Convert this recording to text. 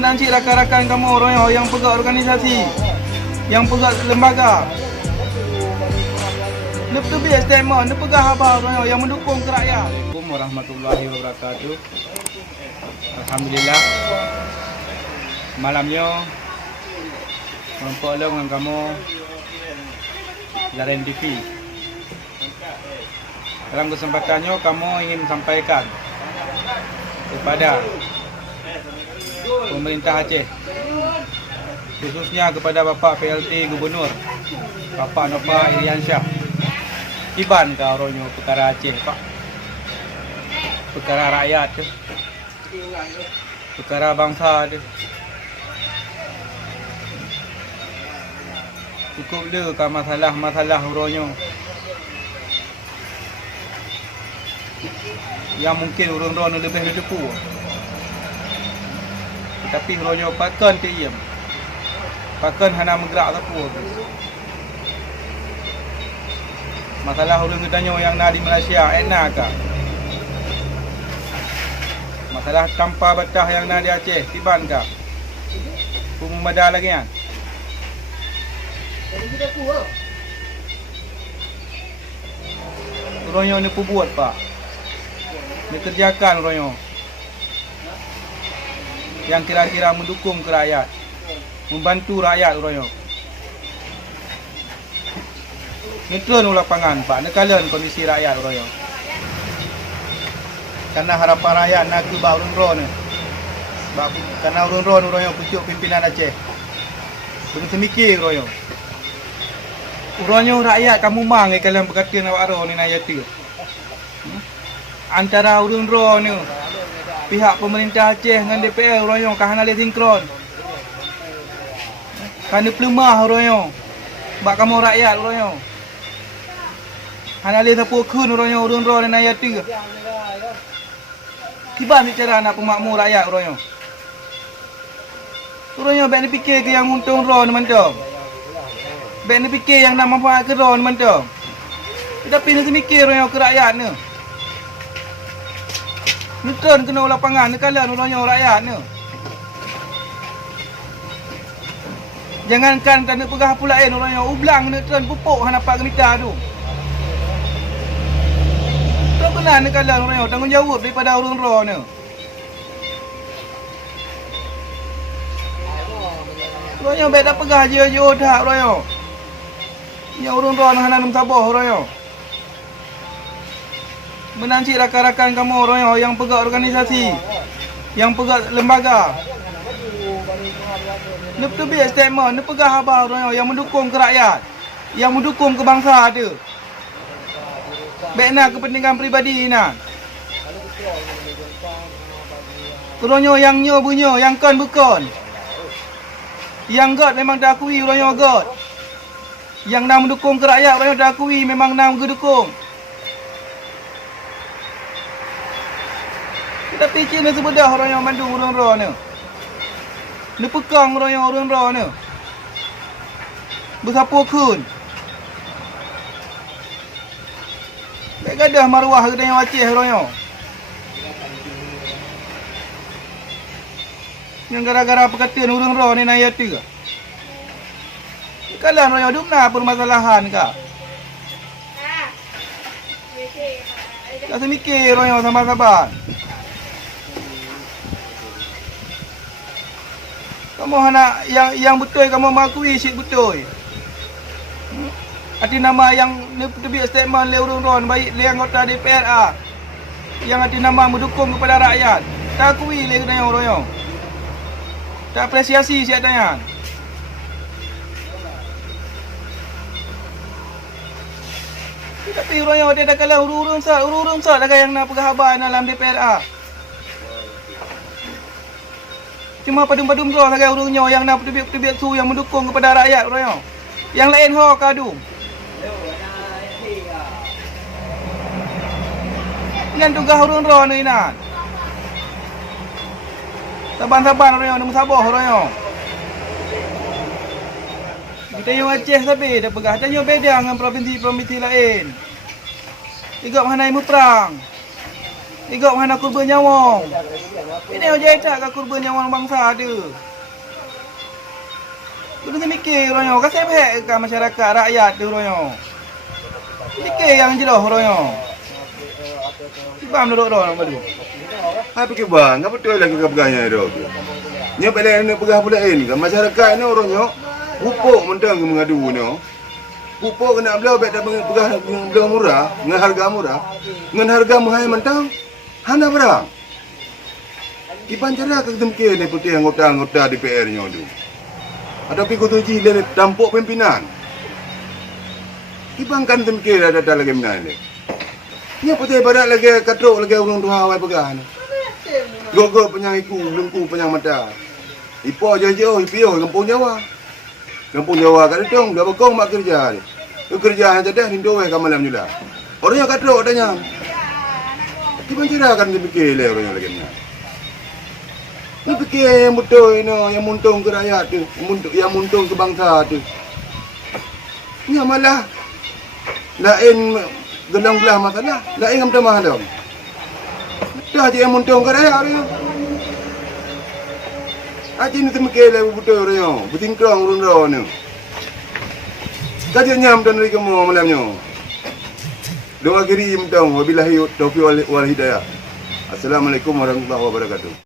Menancik rakan-rakan kamu Royo yang pegang organisasi, yang pegang lembaga. Dia terbit statement, dia pegang khabar Royo yang mendukung ke rakyat. Assalamualaikum warahmatullahi wabarakatuh. Alhamdulillah. Malamnya memperoleh dengan kamu Laren TV. Dalam kesempatannya kamu ingin sampaikan kepada pemerintah Aceh, khususnya kepada Bapak PLT Gubernur Bapak Nova Iriansyah, Iban ke Ronyo perkara Aceh Pak, perkara rakyat tu, perkara bangsa tu. Cukup dia ke masalah-masalah Ronyo yang mungkin orang-orang lebih depu. Tapi Ronyo pakan diam, pakan hana menggerak apa. Masalah orang katanya yang nak di Malaysia enak ke? Masalah tanpa batah yang nak di Aceh tiban ke? Pemada lagi kan? Ronyo ni buat Pak. Ni kerjakan Ronyo yang kira-kira mendukung ke rakyat, membantu rakyat Ronyo. Ni turun lapangan Pak, nekalan kondisi rakyat Ronyo. Karena harapan rakyat nak ke bau urun-urun ni. Karena urun-urun Ronyo pucuk pimpinan Aceh. Kena semikir Ronyo. Ronyo rakyat kamu mang kalian berkata nak waro ni nak yati. Antara urun-urun ni pihak pemerintah Aceh dengan DPR Ronyo kahana le sinkron. Kan diploma Ronyo. Bak kamu rakyat Ronyo. Hana le sapu kun Ronyo urun-urun ni nak yati. Tiba ni cara nak pemakmur rakyat Ronyo. Ronyo baik ni fikir ke yang untung ron mantap. Baik ni fikir yang nak manfaat ke ron mantap. Tapi ni semikir Ronyo ke rakyat ni. Ni turun kena lapangan ni kalian Ronyo rakyat ni. Jangankan tak nak pegah apa lain Ronyo, ublang ni turun pupuk hang dapat gemita tu. Tak kena ni kalian Ronyo tanggungjawab daripada urun-urun ni. Ronyo baik tak pegah je dah Ronyo. Yang urun-urun hang nanam tabah Ronyo. Menancik rakan-rakan kamu Ronyo yang pegang organisasi, yang pegang lembaga. Dia terbit statement, dia pegang khabar Ronyo yang mendukung ke rakyat, yang mendukung ke bangsa ada. Baik nak kepentingan peribadi nak. Ronyo yang nyo bunyo, yang kon bukan. Yang God memang dah akui Ronyo God. Yang nak mendukung ke rakyat Ronyo dah akui memang nak mendukung. Tapi Cina sebedah orang yang mandu urun-urun ni. Ni pegang orang yang urun-urun ni. Bersapu kun. Baik gadah maruah ke yang Aceh orang yang. Yang gara-gara perkataan urun-urun ni nak yati ke? Kalau orang yang duk nak permasalahan ke? Tak semikir orang yang sabar-sabar. Kamu nak yang betul kamu mengakui sik betul. Arti nama yang terbit statement le urun-urun baik le anggota DPR yang arti nama mendukung kepada rakyat. Tak akui le kena yang royo. Tak apresiasi siap tanya. Tapi royo dia dah kalah urun-urun sat dah yang nak pegang khabar dalam DPR. Cuma padum-padum kau sagai urungnya yang nak terbit su yang mendukung kepada rakyat Royo. Yang lain ho kadu. Dengan tugas urun-urun ni nak. Saban-saban Royo, nak sabah Royo. Kita yang Aceh tapi dah pegah. Tanya beda dengan provinsi-provinsi lain. Tiga mana yang perang. Igak mana kurban nyawa. Ini aja tak ke kurban nyawa bangsa tu. Kudu mikir royo, kasih pihak ke masyarakat rakyat tu royo. Mikir yang jelas royo. Bam duduk royo madu. Apa ke bang? Apa betul lagi kebagainya itu? Nya balik nak pegah pulain ke masyarakat ni orangnya pupuk mentang mengadu ni. Pupuk kena belau bet pegah belau murah, dengan harga murah. Dengan harga mahal mentang hana berang. Iban cara ke temke ni putih anggota DPR nya tu. Ada pi kutu ji le tampuk pimpinan. Iban kan temke ada lagi menan ni. Nya putih badak lagi katruk lagi urang tuha awal pegah ni. Gogo penyang iku, lengku penyang mata. Ipo jauh-jauh, ipio kampung Jawa. Kampung Jawa kat Detong, dah berkong mak kerja ni. Kerja yang cadah rindu ke malam jula. Orangnya katrok tanya. Gimana cara akan dipikir le orangnya lagi ni. Ni fikir yang betul yang muntung ke rakyat tu, yang muntung ke bangsa tu. Ni malah lain gelang belah masalah, lain ngam tamah dong. Dah je yang muntung ke rakyat tu. Aje ni temke le betul orangnya, bertingkrang urun ni. Kajian nyam dan lagi kamu malamnya. Doa kiri mtong wabillahi taufiq wal hidayah. Assalamualaikum warahmatullahi wabarakatuh.